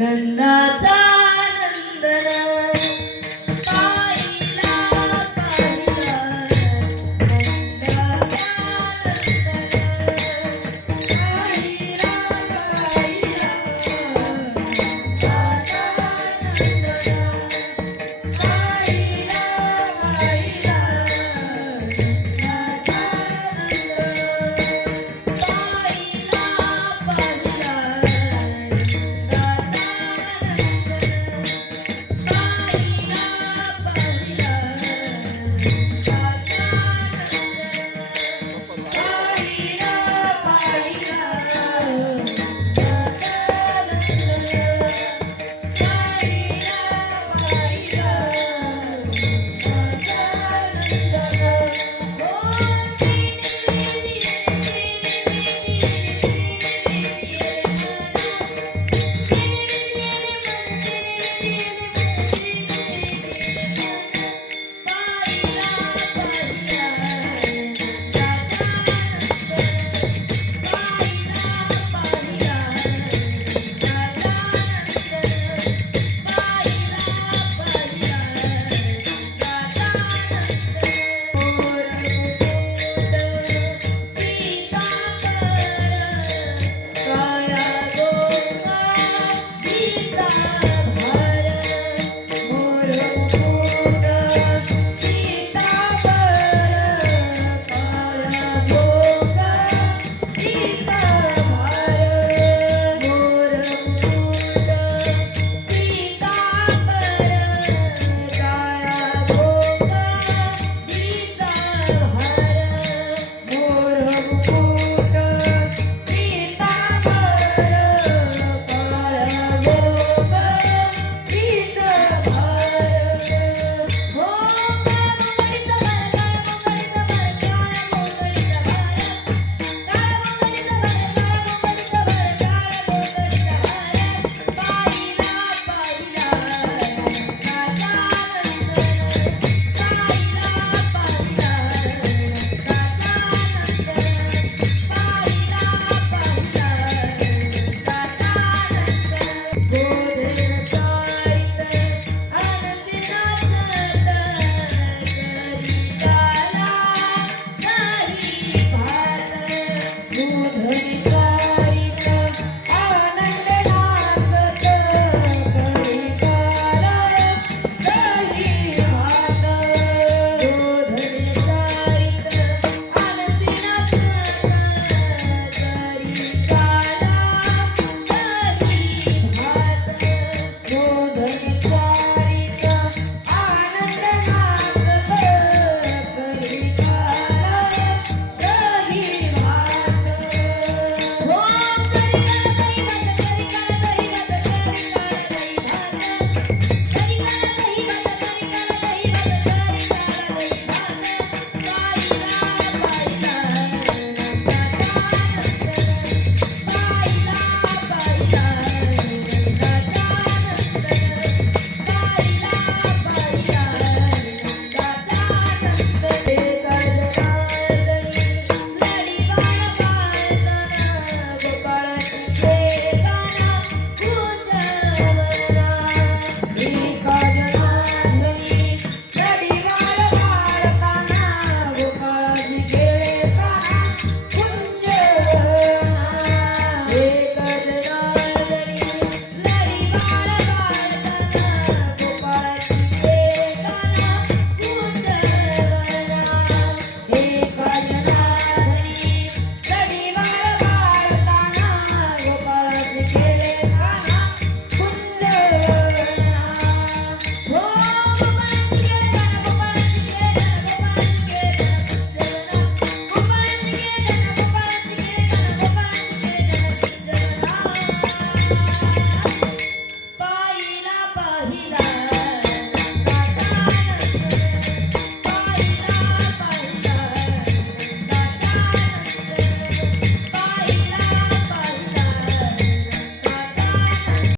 Na na ta.